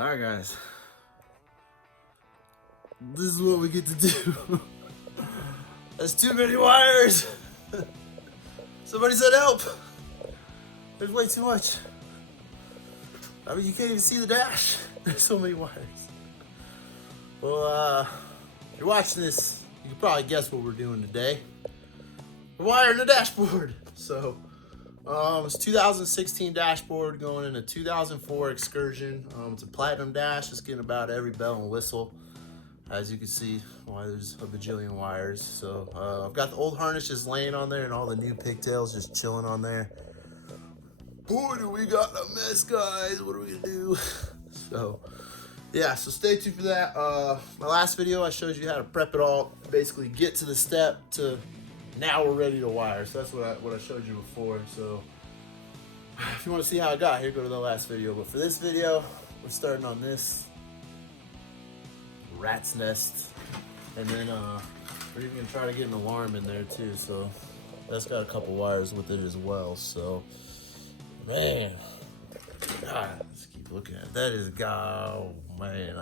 Alright guys, this is what we get to do. There's too many wires. Somebody said help. There's way too much. I mean, you can't even see the dash. There's so many wires. Well, if you're watching this, you can probably guess what we're doing today. We're wiring the dashboard. So, it's 2016 dashboard going in a 2004 Excursion. It's a platinum dash. It's getting about every bell and whistle. As you can see, there's a bajillion wires. So I've got the old harness just laying on there and all the new pigtails just chilling on there. Boy, do we got a mess, guys. What are we gonna do? So yeah, so stay tuned for that. My last video, I showed you how to prep it all, basically get to the step to now we're ready to wire. So that's what I showed you before. So if you want to see how I got here, go to the last video. But for this video, we're starting on this rat's nest, and then we're even gonna try to get an alarm in there too. So that's got a couple wires with it as well. So man, God, let's keep looking at it. That is, oh man,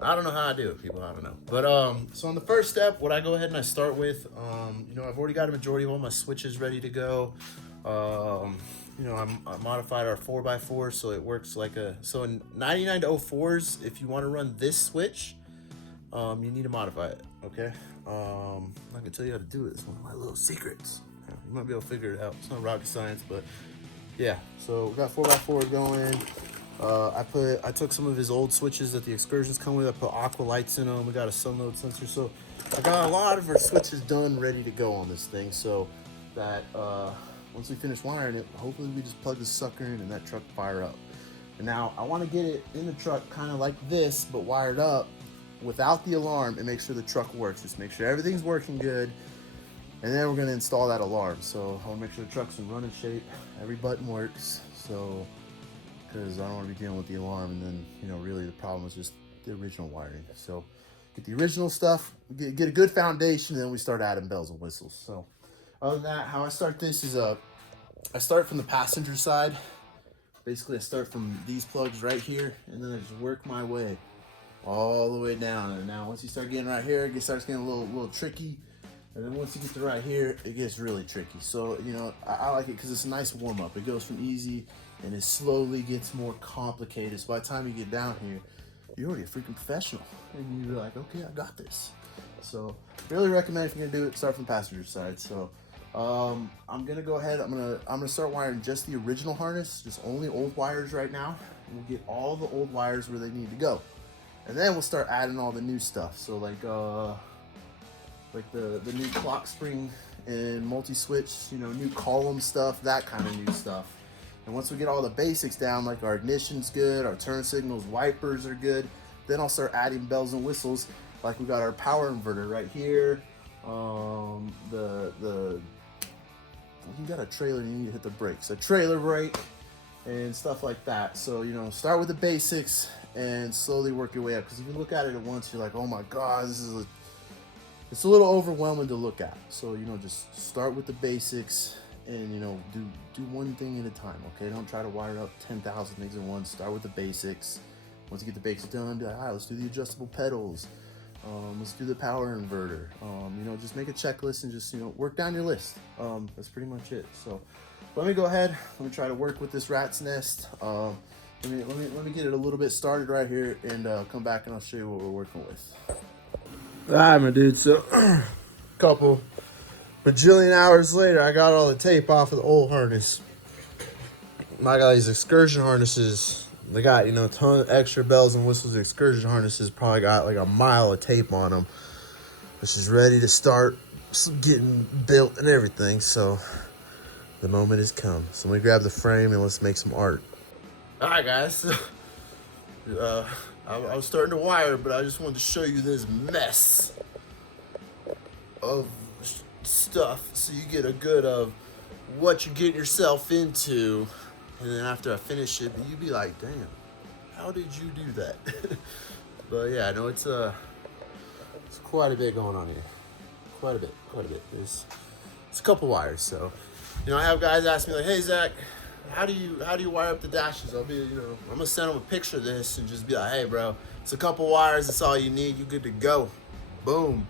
I don't know how I do it, people. I don't know. But so on the first step, what I go ahead and I start with, you know, I've already got a majority of all my switches ready to go. You know, I modified our 4x4 so it works like so in 99 to 04s, if you want to run this switch, you need to modify it, okay? I'm not gonna tell you how to do it. It's one of my little secrets. You might be able to figure it out. It's not rocket science, but yeah. So we got 4x4 going. I took some of his old switches that the Excursions come with. I put aqua lights in them. We got a sun load sensor. So I got a lot of our switches done, ready to go on this thing. So that once we finish wiring it, hopefully we just plug this sucker in and that truck fire up. And now I want to get it in the truck kind of like this, but wired up without the alarm and make sure the truck works. Just make sure everything's working good. And then we're going to install that alarm. So I want to make sure the truck's in running shape. Every button works. So, because I don't want to be dealing with the alarm. And then, you know, really the problem is just the original wiring. So get the original stuff, get a good foundation, and then we start adding bells and whistles. So other than that, how I start this is I start from the passenger side. Basically, I start from these plugs right here, and then I just work my way all the way down. And now once you start getting right here, it starts getting a little tricky. And then once you get to right here, it gets really tricky. So, you know, I like it because it's a nice warm up. It goes from easy and it slowly gets more complicated. So by the time you get down here, you're already a freaking professional. And you're like, okay, I got this. So really recommend if you're gonna do it, start from the passenger side. So I'm gonna go ahead, I'm gonna start wiring just the original harness, just only old wires right now. We'll get all the old wires where they need to go. And then we'll start adding all the new stuff. So like the new clock spring and multi-switch, you know, new column stuff, that kind of new stuff. And once we get all the basics down, like our ignition's good, our turn signals, wipers are good, then I'll start adding bells and whistles. Like we got our power inverter right here. You got a trailer, you need to hit the brakes. A trailer brake and stuff like that. So, you know, start with the basics and slowly work your way up. Because if you look at it at once, you're like, oh my God, it's a little overwhelming to look at. So, you know, just start with the basics and, you know, do one thing at a time, okay? Don't try to wire up 10,000 things at once. Start with the basics. Once you get the basics done, be like, all right, let's do the adjustable pedals. Let's do the power inverter. You know, just make a checklist and just, you know, work down your list. That's pretty much it. So let me go ahead. Let me try to work with this rat's nest. Let me get it a little bit started right here and come back and I'll show you what we're working with. All right, my dude. So couple bajillion hours later, I got all the tape off of the old harness. I got these Excursion harnesses. They got, you know, a ton of extra bells and whistles. The Excursion harnesses probably got like a mile of tape on them, which is ready to start getting built and everything. So the moment has come. So let me grab the frame and let's make some art. All right, guys. I was starting to wire, but I just wanted to show you this mess of stuff so you get a good of what you get yourself into. And then after I finish it, you'd be like, damn, how did you do that? But yeah, no, it's quite a bit going on here. Quite a bit. It's a couple wires. So, you know, I have guys ask me like, hey, Zach, how do you wire up the dashes? I'll be, I'm gonna send them a picture of this and just be like, hey, bro, it's a couple wires. That's all you need. You good to go. Boom.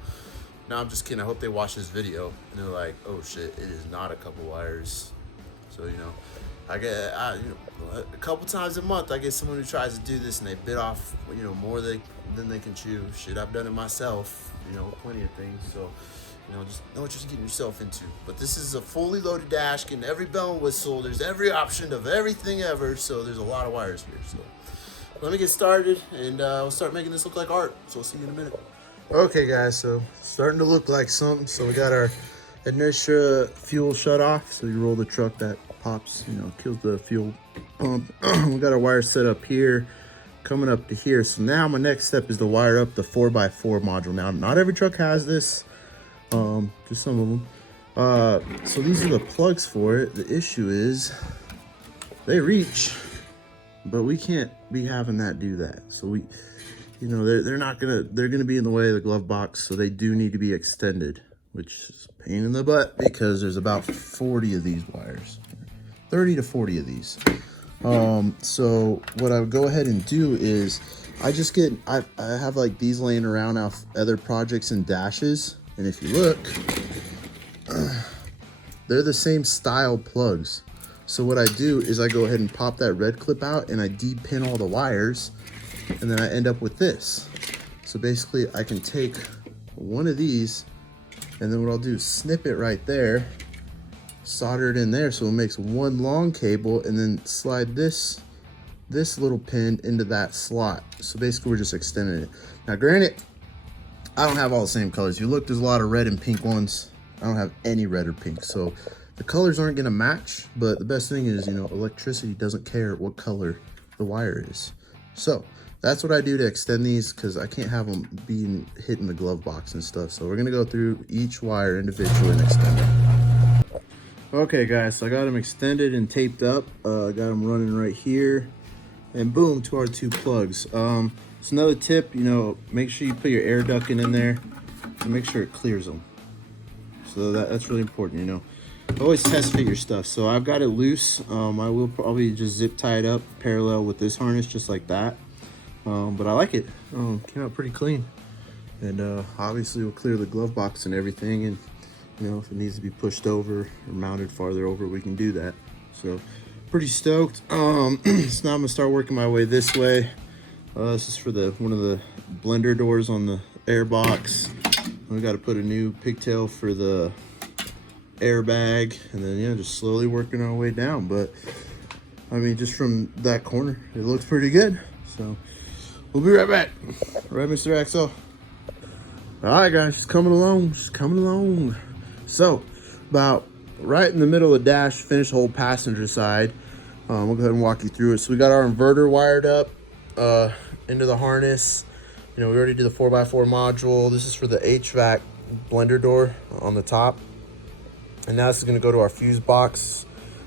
No, I'm just kidding. I hope they watch this video and they're like, oh shit, it is not a couple wires. So I get a couple times a month I get someone who tries to do this and they bit off more than they can chew. Shit, I've done it myself. Plenty of things. So just know what you're getting yourself into. But this is a fully loaded dash, getting every bell and whistle. There's every option of everything ever. So there's a lot of wires here. So let me get started and we'll start making this look like art. So we'll see you in a minute. Okay guys, so it's starting to look like something. So we got our inertia fuel shut off. So you roll the truck, that pops, kills the fuel pump. We got our wire set up here, coming up to here. So now my next step is to wire up the 4x4 module. Now, not every truck has this, just some of them. So these are the plugs for it. The issue is they reach, but we can't be having that do that. So we, they're gonna be in the way of the glove box. So they do need to be extended, which is a pain in the butt because there's about 40 of these wires, 30 to 40 of these. So what I would go ahead and do is I have like these laying around off other projects and dashes. And if you look, they're the same style plugs. So what I do is I go ahead and pop that red clip out and I de-pin all the wires, and then I end up with this. So basically I can take one of these, and then what I'll do is snip it right there, solder it in there so it makes one long cable, and then slide this little pin into that slot. So basically we're just extending it. Now granted, I don't have all the same colors. You look, there's a lot of red and pink ones. I don't have any red or pink, so the colors aren't gonna match. But the best thing is, electricity doesn't care what color the wire is. So that's what I do to extend these, because I can't have them being hitting the glove box and stuff. So we're gonna go through each wire individually and extend it. Okay guys, so I got them extended and taped up. I got them running right here, and boom, to our two plugs. So another tip, make sure you put your air duct in there and make sure it clears them. So that's really important, Always test fit your stuff. So I've got it loose. I will probably just zip tie it up parallel with this harness, just like that. But I like it. Came out pretty clean. And obviously we'll clear the glove box and everything. And if it needs to be pushed over or mounted farther over, we can do that. So pretty stoked. So now I'm gonna start working my way this way. This is for one of the blender doors on the air box. We got to put a new pigtail for the airbag, and then just slowly working our way down. But I mean, just from that corner, it looks pretty good. So we'll be right back. Right, Mr. Axel? All right, guys, just coming along. So about right in the middle of the dash, finish the whole passenger side. We'll go ahead and walk you through it. So we got our inverter wired up into the harness. We already did the 4x4 module. This is for the HVAC blender door on the top. And now this is gonna go to our fuse box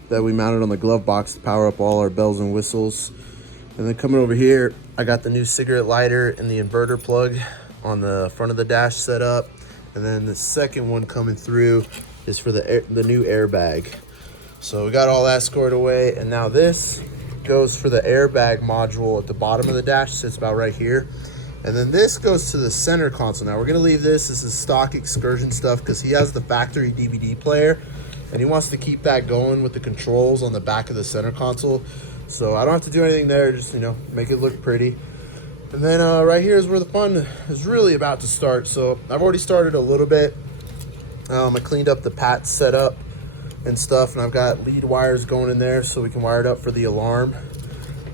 that we mounted on the glove box to power up all our bells and whistles. And then coming over here, I got the new cigarette lighter and the inverter plug on the front of the dash set up. And then the second one coming through is for the new airbag. So we got all that scored away, and now this goes for the airbag module at the bottom of the dash, sits about right here. And then this goes to the center console. Now we're gonna leave this is stock Excursion stuff because he has the factory DVD player and he wants to keep that going with the controls on the back of the center console. So I don't have to do anything there, just make it look pretty. And then right here is where the fun is really about to start. So I've already started a little bit. I cleaned up the pat setup and stuff, and I've got lead wires going in there so we can wire it up for the alarm.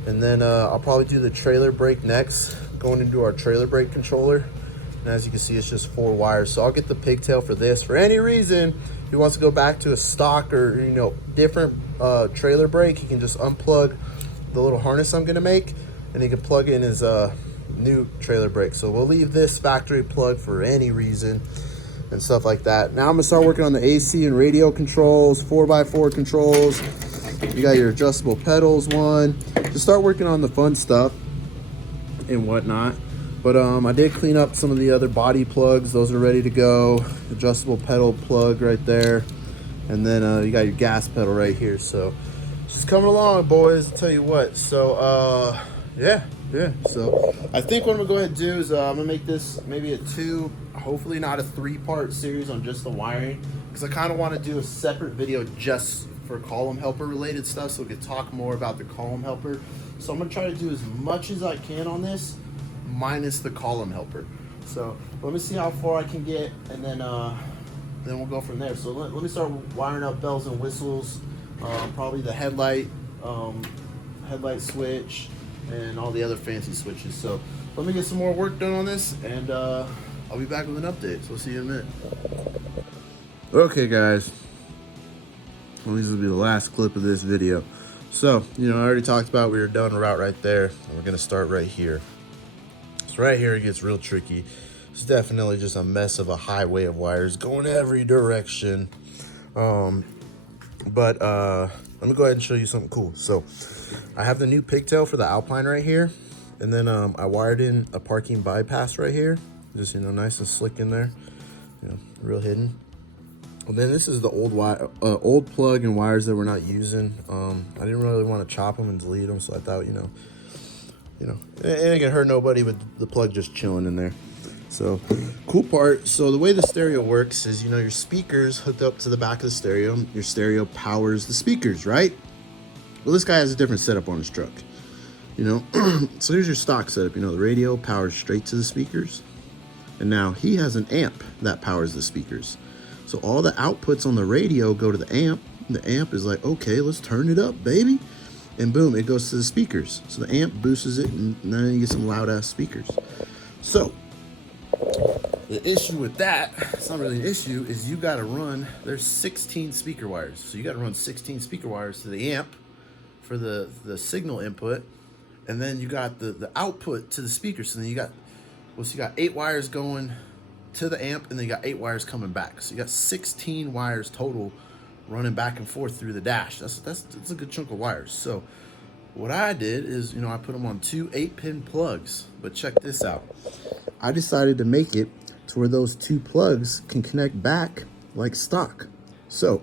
And then I'll probably do the trailer brake next, going into our trailer brake controller. And as you can see, it's just 4 wires. So I'll get the pigtail for this. For any reason he wants to go back to a stock or different trailer brake, he can just unplug the little harness I'm gonna make, and he can plug in his new trailer brake. So we'll leave this factory plug for any reason and stuff like that. Now I'm gonna start working on the AC and radio controls, 4x4 controls. You got your adjustable pedals one. Just start working on the fun stuff and whatnot. But I did clean up some of the other body plugs. Those are ready to go. Adjustable pedal plug right there. And then you got your gas pedal right here. So Just coming along, boys. I'll tell you what. So, yeah. So, I think what I'm gonna go ahead and do is I'm gonna make this maybe a 2, hopefully not a 3-part series on just the wiring, because I kind of want to do a separate video just for column helper related stuff, so we could talk more about the column helper. So I'm gonna try to do as much as I can on this, minus the column helper. So let me see how far I can get, and then we'll go from there. So let me start wiring up bells and whistles, probably the headlight switch, and all the other fancy switches. So let me get some more work done on this, and I'll be back with an update. So we'll see you in a minute. Okay, guys. Well, this will be the last clip of this video. So, I already talked about we were done a route right there, and we're gonna start right here. So right here it gets real tricky. It's definitely just a mess of a highway of wires going every direction. But let me go ahead and show you something cool. So I have the new pigtail for the Alpine right here, and then I wired in a parking bypass right here, just nice and slick in there, real hidden. And then this is the old plug and wires that we're not using. I didn't really want to chop them and delete them, so I thought it ain't gonna hurt nobody with the plug just chilling in there. So cool part, so the way the stereo works is, your speakers hooked up to the back of the stereo. Your stereo powers the speakers, right? Well, this guy has a different setup on his truck, So here's your stock setup. The radio powers straight to the speakers, and now he has an amp that powers the speakers. So all the outputs on the radio go to the amp, and the amp is like, okay, let's turn it up, baby. And boom, it goes to the speakers. So the amp boosts it, and then you get some loud ass speakers. So the issue with that, it's not really an issue, is you gotta run, there's 16 speaker wires. So you gotta run 16 speaker wires to the amp for the signal input. And then you got the output to the speaker. So then you got 8 wires going to the amp, and then you got 8 wires coming back. So you got 16 wires total running back and forth through the dash. That's a good chunk of wires. So what I did is, I put them on 2 8-pin plugs. But check this out. I decided to make it to where those 2 plugs can connect back like stock. So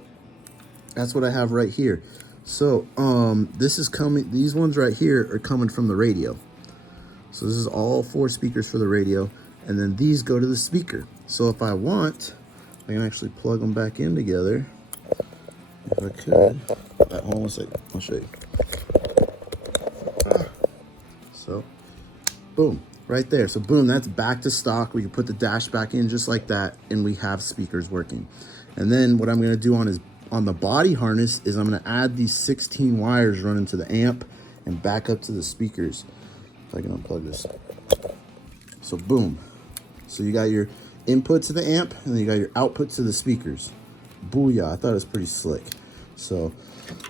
that's what I have right here. So these ones right here are coming from the radio. So this is all 4 speakers for the radio, and then these go to the speaker. So if I want, I can actually plug them back in together. If I could. Hold on a second, I'll show you. So, boom, right there. So boom, that's back to stock. We can put the dash back in just like that, and we have speakers working. And then what I'm gonna do on the body harness is I'm gonna add these 16 wires running to the amp and back up to the speakers. If I can unplug this. So boom. So you got your input to the amp, and then you got your output to the speakers. Booyah, I thought it was pretty slick. So,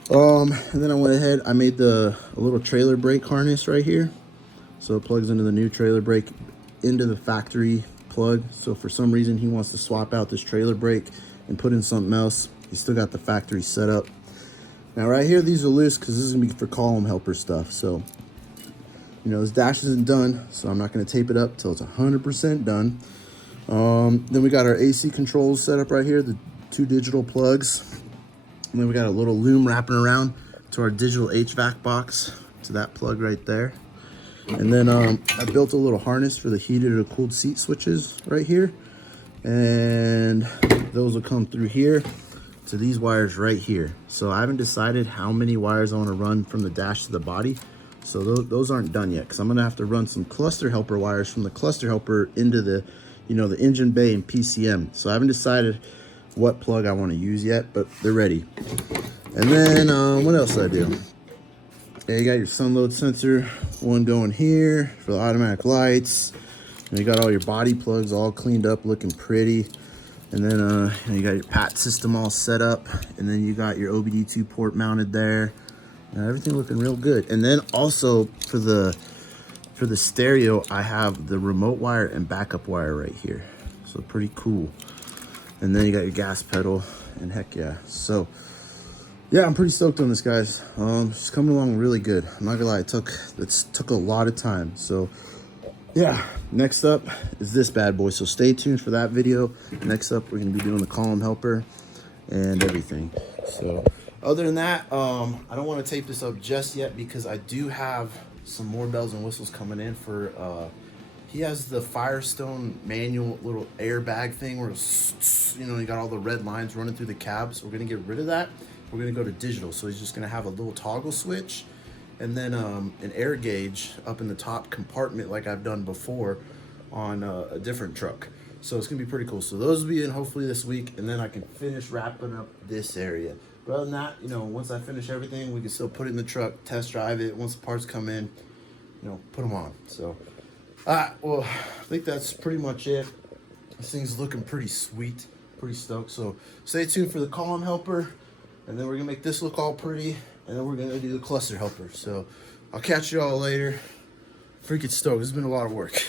and then I went ahead, I made a little trailer brake harness right here. So it plugs into the new trailer brake into the factory plug. So for some reason he wants to swap out this trailer brake and put in something else. He's still got the factory setup. Now right here, these are loose because this is gonna be for column helper stuff. So, this dash isn't done, so I'm not gonna tape it up till it's 100% done. Then we got our AC controls set up right here, the 2 digital plugs. And then we got a little loom wrapping around to our digital HVAC box, to that plug right there. And then I built a little harness for the heated or cooled seat switches right here. And those will come through here to these wires right here. So I haven't decided how many wires I want to run from the dash to the body. So those aren't done yet, because I'm gonna have to run some cluster helper wires from the cluster helper into the, the engine bay and PCM. So I haven't decided what plug I want to use yet, but they're ready. And then what else did I do? Yeah, you got your sun load sensor, one going here for the automatic lights. And you got all your body plugs all cleaned up, looking pretty. And then you got your PAT system all set up, and then you got your OBD2 port mounted there. Everything looking real good. And then also for the stereo, I have the remote wire and backup wire right here. So pretty cool. And then you got your gas pedal, and heck yeah. So yeah, I'm pretty stoked on this, guys. It's coming along really good. I'm not gonna lie, it took a lot of time. So yeah, next up is this bad boy. So stay tuned for that video. Next up, we're gonna be doing the column helper and everything. So Other than that, I don't want to tape this up just yet because I do have some more bells and whistles coming in for, he has the Firestone manual little airbag thing where it's, you know, you got all the red lines running through the cab. So we're going to get rid of that. We're going to go to digital. So he's just going to have a little toggle switch and then an air gauge up in the top compartment like I've done before on a different truck. So it's going to be pretty cool. So those will be in hopefully this week, and then I can finish wrapping up this area. But other than that, you know, once I finish everything, we can still put it in the truck, test drive it. Once the parts come in, you know, put them on. So, well, I think that's pretty much it. This thing's looking pretty sweet, pretty stoked. So stay tuned for the column helper, and then we're gonna make this look all pretty, and then we're gonna do the cluster helper. So I'll catch you all later. Freaking stoked. This has been a lot of work.